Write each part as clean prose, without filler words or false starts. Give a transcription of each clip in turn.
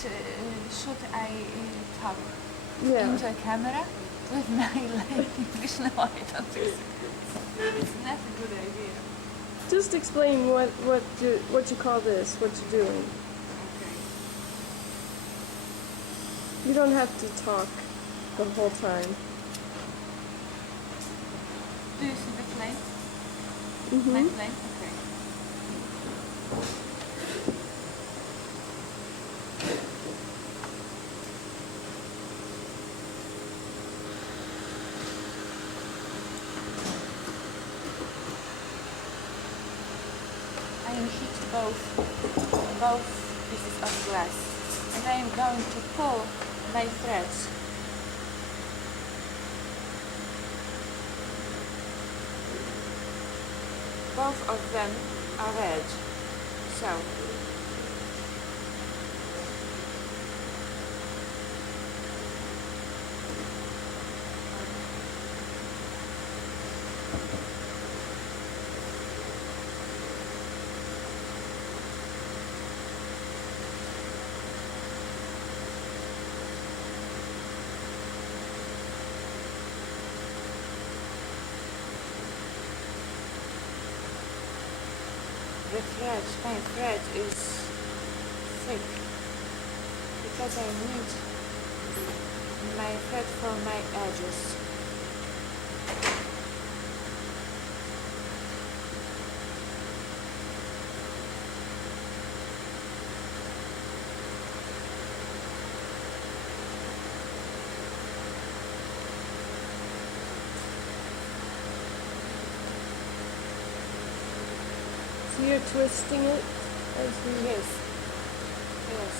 should I talk Yeah. into a camera with my English? No, I don't think so. It's not a good idea. Just explain what you call this, what you're doing. Okay. You don't have to talk the whole time. Do you see the flame? Mm-hmm. My flame? Okay. I am heat both pieces of glass, and I am going to pull my threads. Both of them are red, so my thread is thick because I need my thread for my edges. So you're twisting it as we... Yes. Yes.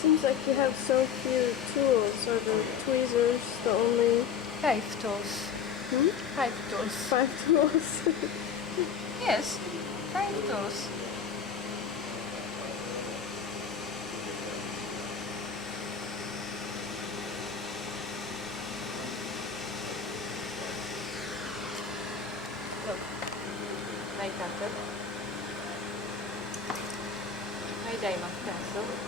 Seems like you have so few tools. Are the tweezers the only 5 tools. 5 tools. 5 tools? Yes, 5 tools. Look, my cutter, my diamond pencil.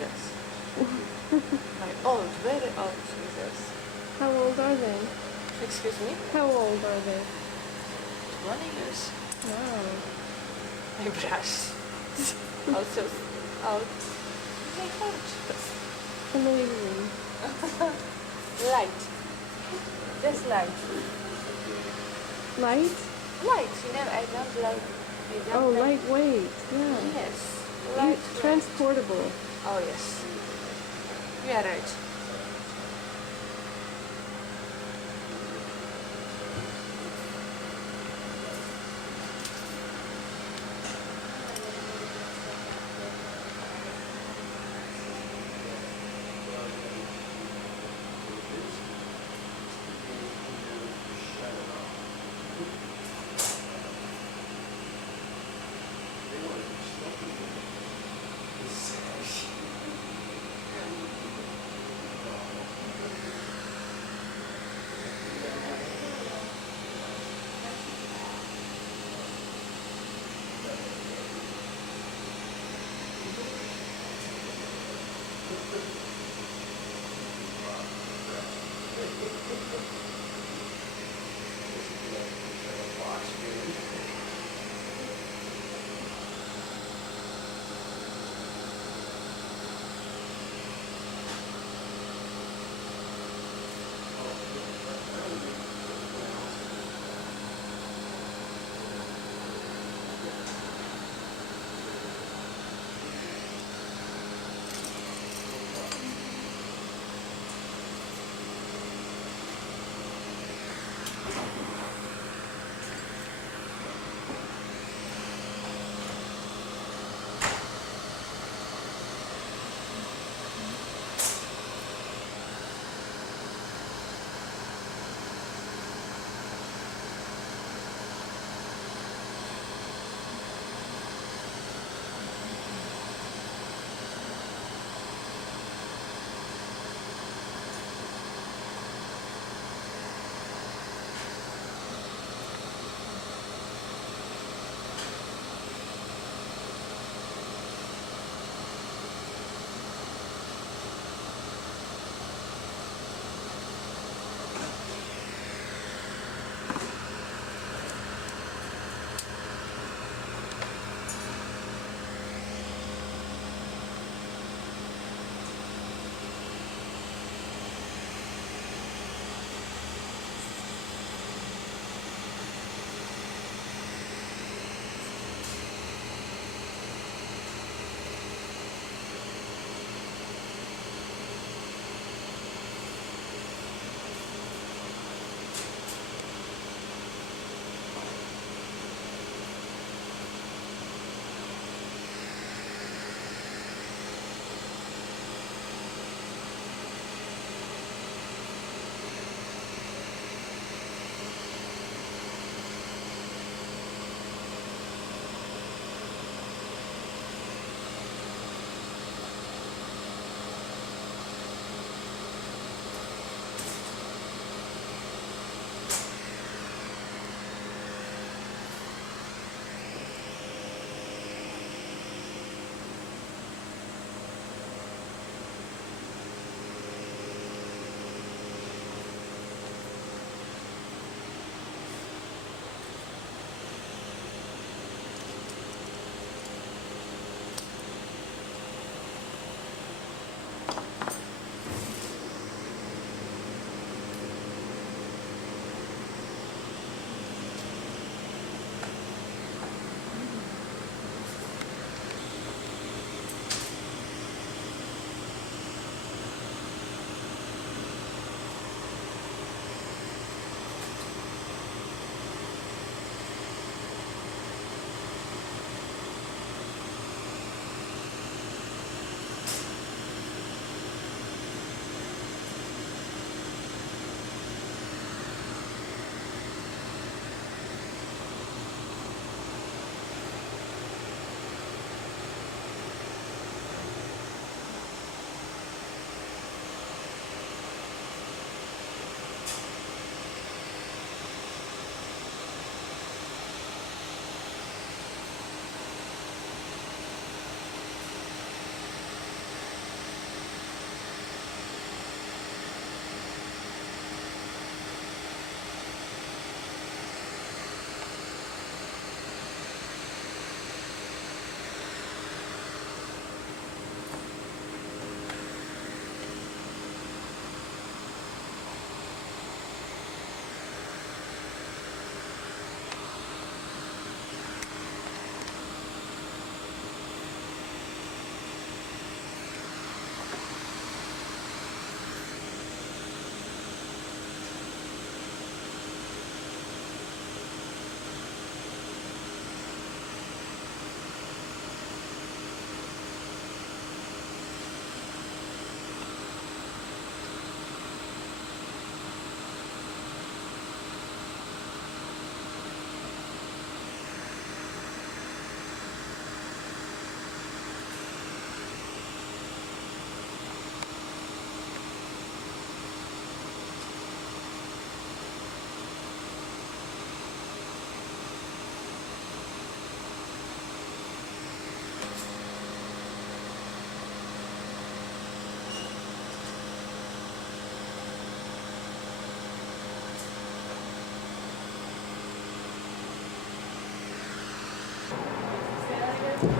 scissors. My old, very old scissors. How old are they? Excuse me? How old are they? 20 years. Wow. My brush. Also out. My heart. Amazing. Light. Just light. Light? Light. You know, I don't like. Oh, lightweight. Yeah. Yes. Light. Transportable. Oh, yes. You are right. With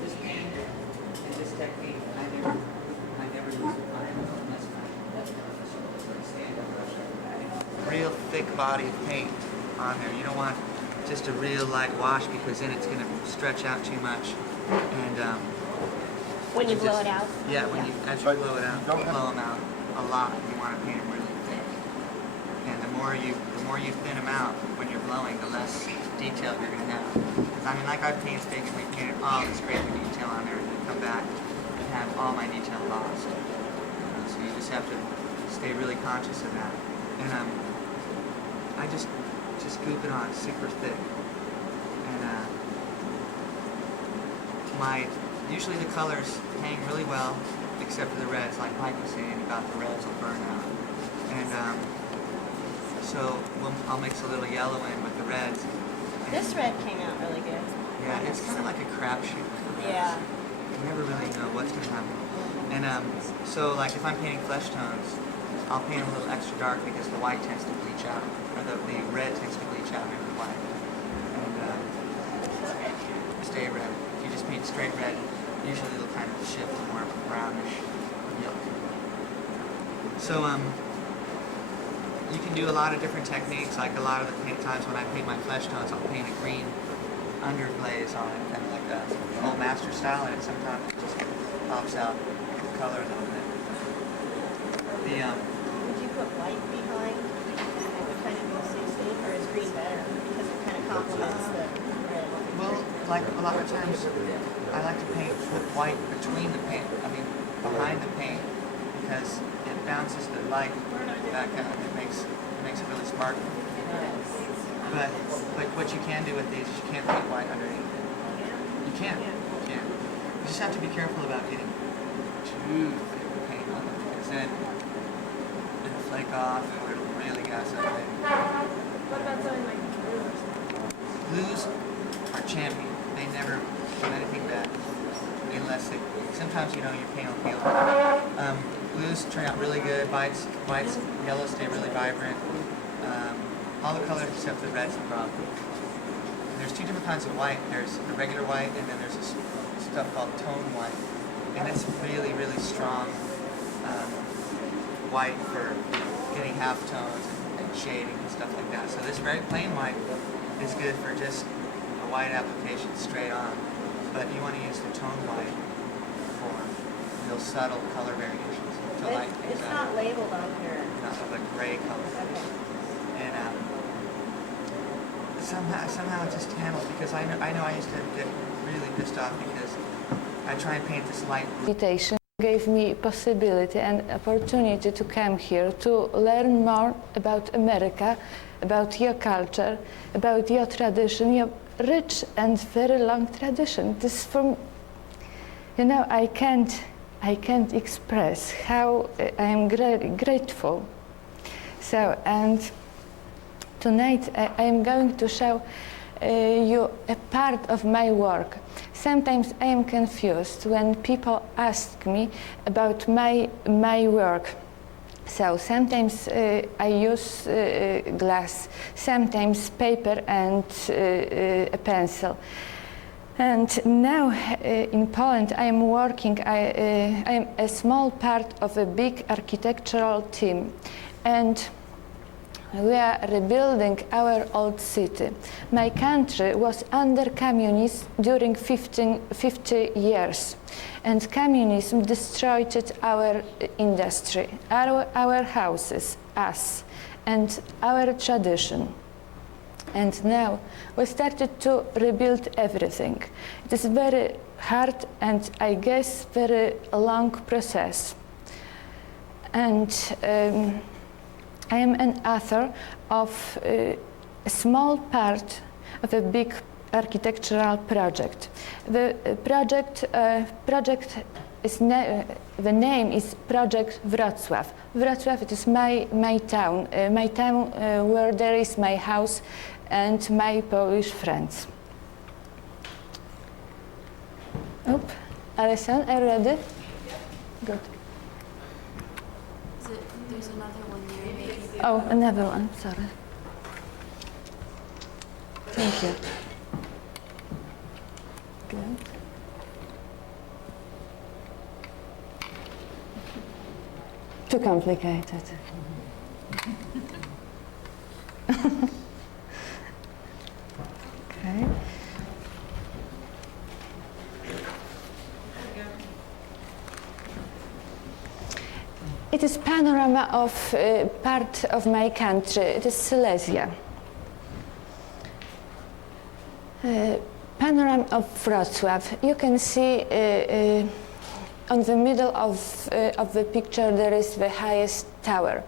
this paint and this technique, I never use it. Real thick body of paint on there. You don't want just a real light wash because then it's going to stretch out too much. And When you blow it out? yeah, as you blow it out, blow them out a lot. You want to paint them really thick. And the more you thin them out when you're blowing, the less detail you're going to have. Because I mean, like I've painstakingly painted all this great detail on there, and then come back and have all my detail lost. So you just have to stay really conscious of that. And I just goop it on super thick. And usually the colors hang really well, except for the reds, like Mike was saying about the reds will burn out. And so I'll mix a little yellow in with the reds. This red came out really good. Yeah, it's kind of like a crapshoot. Yeah. You never really know what's going to happen. And so like if I'm painting flesh tones, I'll paint them a little extra dark because the white tends to bleach out, or the red tends to bleach out into the white. And stay red. If you just paint straight red, usually it'll kind of shift to more brownish yellow. So you can do a lot of different techniques. Like a lot of the times when I paint my flesh tones, I'll paint a green underglaze on it, kind of like a old master style, and sometimes it just pops out the color a little bit. Would you put white behind? It would kind of go 60, or is green better? Because it kind of complements the red. Well, like a lot of times, I like to put white between the paint, behind the paint, because it bounces the light back out and it makes it really sparkly. But what you can do with these is you can't paint white underneath it. You can't. You just have to be careful about getting too thick paint on them, because then it'll flake off or it'll really gas up. What about something like blues? Blues are champion. They never do anything bad unless sometimes your paint will peel. Blues turn out really good. Whites, yellows stay really vibrant. All the colors except the red's the problem. And there's two different kinds of white. There's the regular white, and then there's this stuff called tone white. And it's really, really strong white for getting half tones and shading and stuff like that. So this very plain white is good for just a white application straight on. But you want to use the tone white for real subtle color variations to light things It's up. not labeled on here. Not of a gray color. Okay. And somehow it just handles, because I know I used to get really pissed off because I try and paint this light. Invitation gave me possibility and opportunity to come here to learn more about America, about your culture, about your tradition, your rich and very long tradition. This from, I can't express how I am grateful. So, and tonight I am going to show you a part of my work. Sometimes I am confused when people ask me about my work. So sometimes I use glass, sometimes paper and a pencil. And now in Poland I am working, I am a small part of a big architectural team. And we are rebuilding our old city. My country was under communism during 50 years, and communism destroyed our industry, our houses, us, and our tradition. And now we started to rebuild everything. It is very hard and I guess very long process. And I am an author of a small part of a big architectural project. The project is the name is Project Wrocław. Wrocław, it is my town where there is my house and my Polish friends. Oop. Alison, are you ready? Good. There's another one there. Maybe. Oh, another one, sorry. Thank you. Good. Too complicated. Okay. It is panorama of part of my country. It is Silesia. Panorama of Wrocław. You can see on the middle of the picture there is the highest tower.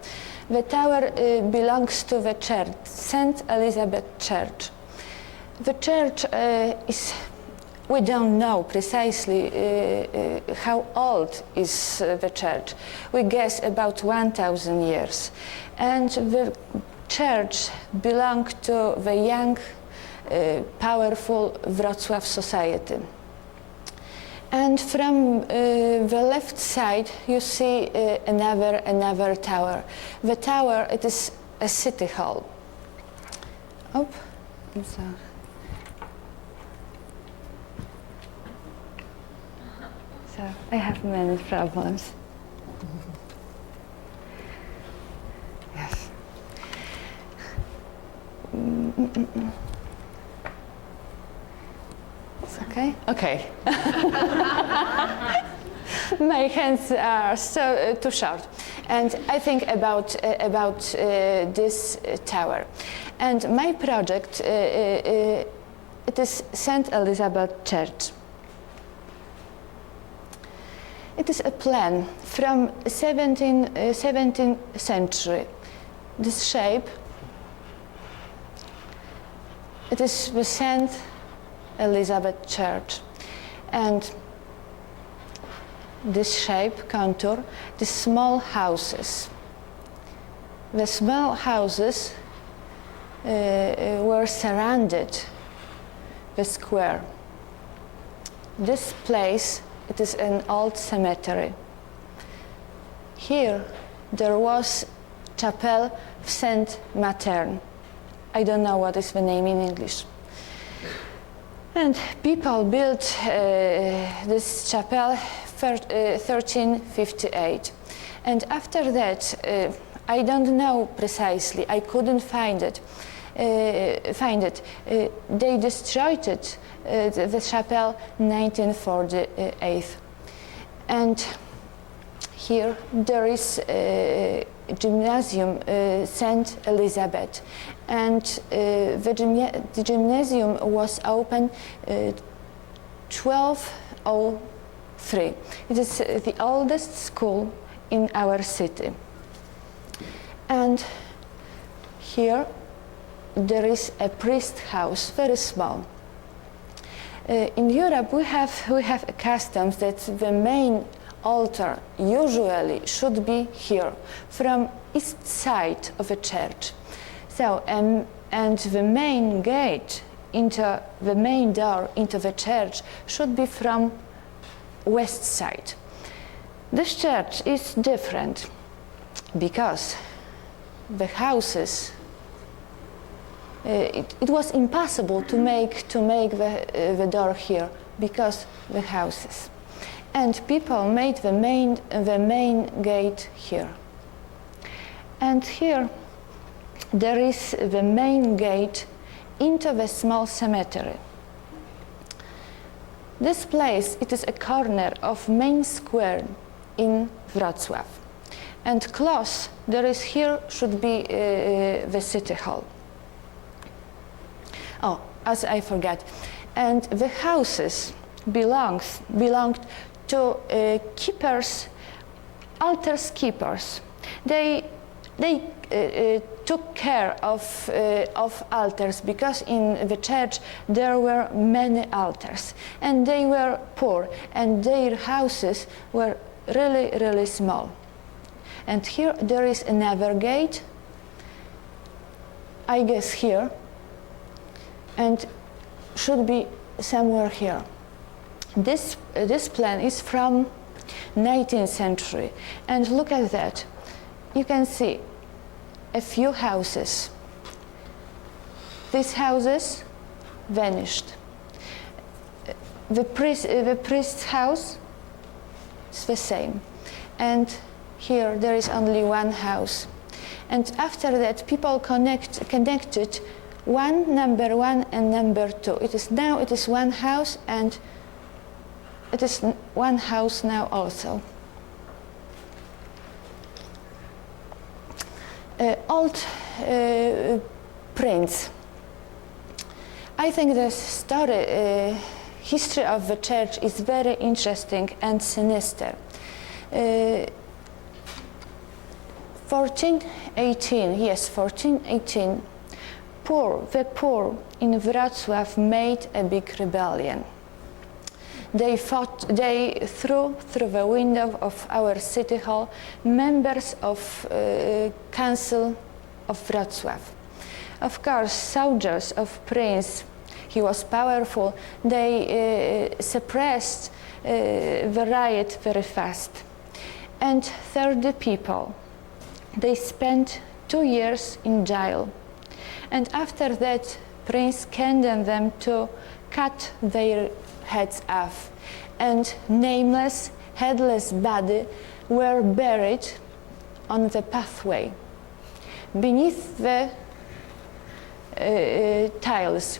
The tower belongs to the church, St. Elizabeth Church. The church is, we don't know precisely how old is the church. We guess about 1,000 years. And the church belonged to the young, powerful Wrocław society. And from the left side you see another tower. The tower, it is a city hall. Oh, I'm sorry. So I have many problems. Yes. It's okay? Okay. My hands are so too short. And I think about this tower. And my project, it is St. Elizabeth Church. It is a plan from 17th century. This shape, it is the St. Elizabeth Church. And this shape, contour, the small houses. The small houses were surrounded the square. This place, it is an old cemetery. Here there was chapel of Saint Matern. I don't know what is the name in English. And people built this chapel 1358. And after that, I don't know precisely, I couldn't find it. They destroyed it, the chapel, 1948. And here there is a gymnasium, St. Elizabeth. And the gymnasium was open 1203. It is the oldest school in our city. And here there is a priest house, very small. In Europe we have a custom that the main altar usually should be here, from east side of a church. So and the main gate into the main door into the church should be from west side. This church is different because the houses, it was impossible to make the door here because the houses, and people made the main gate here. And here there is the main gate into the small cemetery. This place, it is a corner of main square in Wrocław. And close, there is here should be the city hall. Oh, as I forgot. And the houses belonged to keepers, altar keepers. They took care of altars because in the church there were many altars and they were poor and their houses were really small. And here there is another gate, I guess here, and should be somewhere here. This plan is from 19th century, and look at that. You can see a few houses. These houses vanished. The priest's house is the same, and here there is only one house. And after that, people connected number one and number two. It is one house, and it is one house now also. Old prince. I think the history of the church is very interesting and sinister. 1418, the poor in Wrocław made a big rebellion. They threw through the window of our city hall members of council of Wrocław. Of course, soldiers of Prince, he was powerful, they suppressed the riot very fast. And 30 people, they spent 2 years in jail. And after that, Prince condemned them to cut their heads off, and nameless, headless bodies were buried on the pathway beneath the tiles.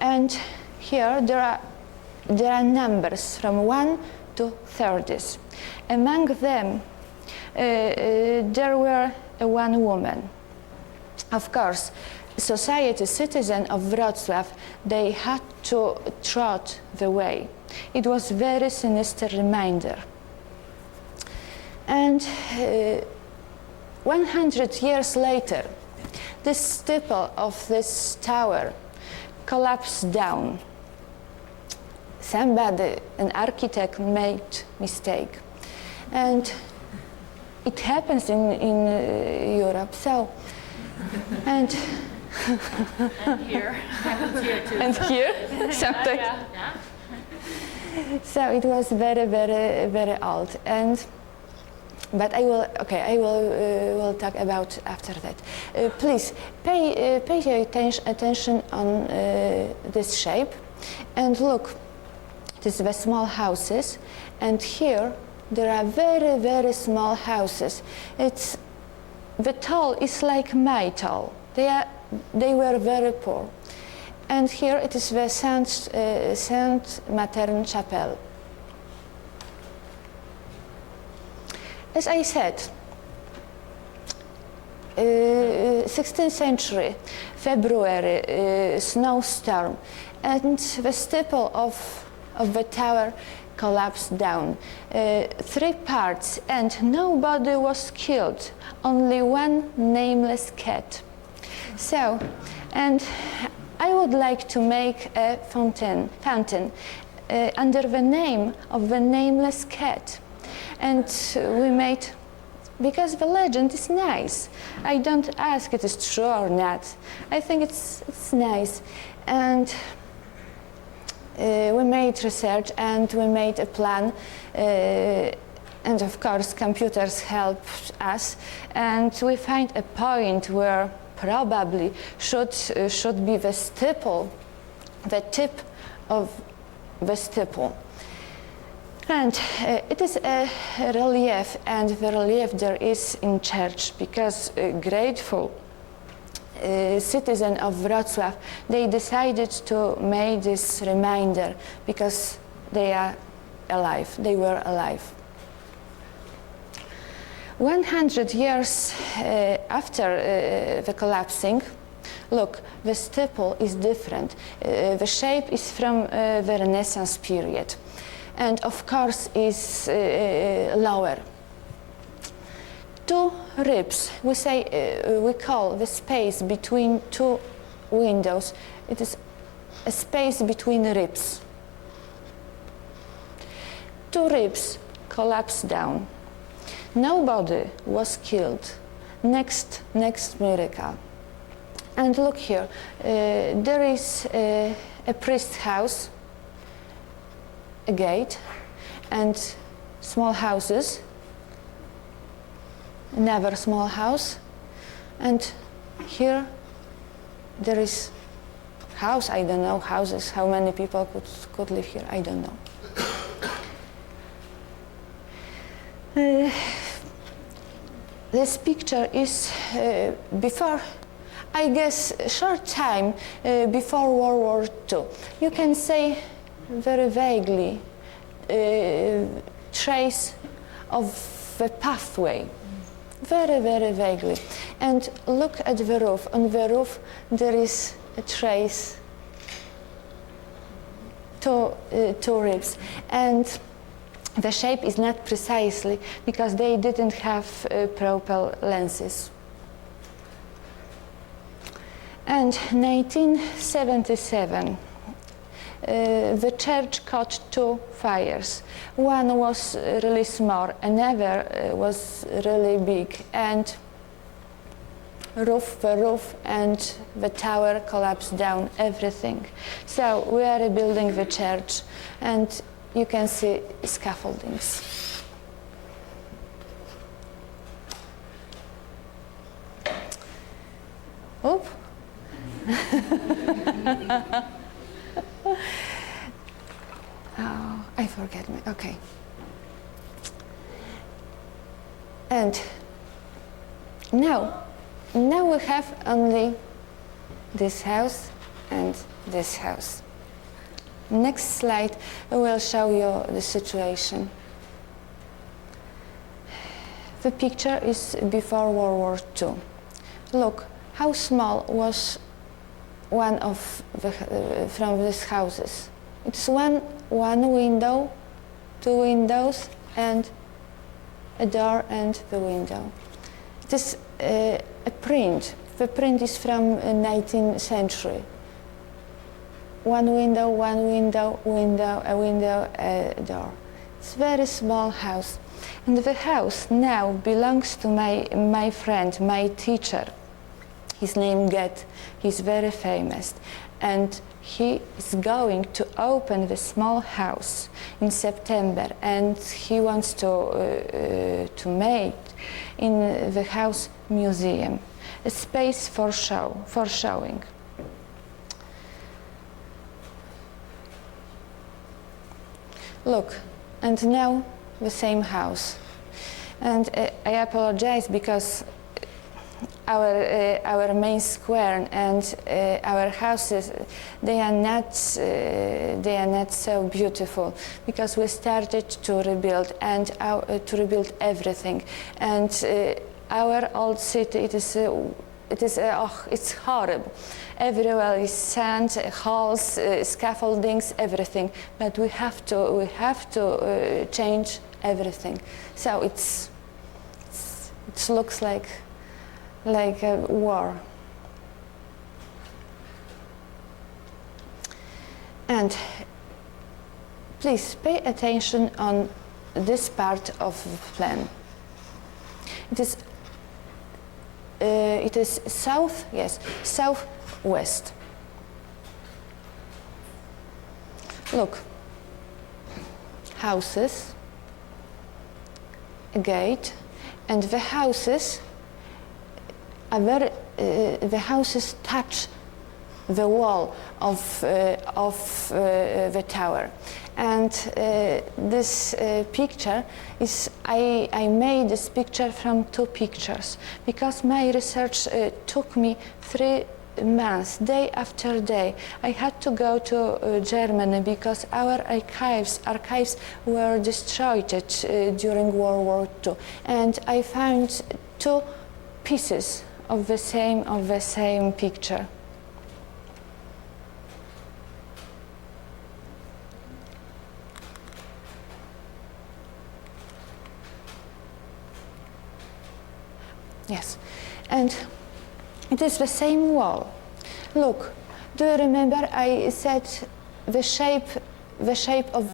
And here there are numbers from 1 to 30. Among them, there were one woman. Of course, society, citizen of Wrocław, they had to trot the way. It was a very sinister reminder. And 100 years later, the steeple of this tower collapsed down. Somebody, an architect, made mistake. And it happens in Europe. So, and here. Happens here too. and here, something. Yeah. So it was very, very, very old. But I will talk about after that. Please pay your attention on this shape, and look. This is the small houses, and here there are very, very small houses. The tall is like my tall. They were very poor. And here it is the Saint Matern Chapel. As I said, 16th century, February, snowstorm, and the steeple of the tower collapsed down. 3 parts, and nobody was killed, only one nameless cat. So, and I would like to make a fountain under the name of the nameless cat. And we made, because the legend is nice. I don't ask it is true or not. I think it's nice. And we made research, and we made a plan, and of course computers helped us, and we find a point where probably should be the steeple, the tip of the steeple. And it is a relief, and the relief there is in church, because grateful citizen of Wrocław, they decided to make this reminder because they are alive, they were alive. 100 years after the collapsing, look, the steeple is different. The shape is from the Renaissance period, and of course is lower. 2 ribs, we call the space between 2 windows, it is a space between ribs. 2 ribs collapsed down. Nobody was killed. Next miracle. And look here, there is a priest's house. a gate and small houses, another small house, and here there is house. I don't know houses, how many people could live here, I don't know. This picture is before, I guess, a short time before World War II. You can say very vaguely trace of the pathway, very, very vaguely. And look at the roof. On the roof there is a trace, two ribs. And the shape is not precisely because they didn't have proper lenses. And 1977, the church caught two fires. One was really small, another was really big, and the roof and the tower collapsed down, everything. So we are rebuilding the church, and you can see scaffoldings. Oop. Oh, I forget me. Okay. And now we have only this house and this house. Next slide will show you the situation. The picture is before World War II. Look how small was one of from these houses. It's one window, two windows, and a door and the window. It is a print. The print is from 19th century. One window, a window, a door. It's a very small house. And the house now belongs to my friend, my teacher. His name Get. He's very famous. And he is going to open the small house in September, and he wants to make in the house museum, a space for showing. Look, and now the same house. And I apologize because our main square and our houses, they are not so beautiful because we started to rebuild and to rebuild everything. And our old city, it's horrible. Everywhere is sand, halls, scaffoldings, everything. But we have to change everything. So it looks like a war. And please pay attention on this part of the plan. It is southwest. Look, houses, a gate, and the houses the houses touch the wall of the tower. And this picture is, I made this picture from two pictures because my research took me 3 months, day after day. I had to go to Germany because our archives were destroyed during World War II. And I found 2 pieces of the same picture. Yes, and it is the same wall. Look, do you remember I said the shape of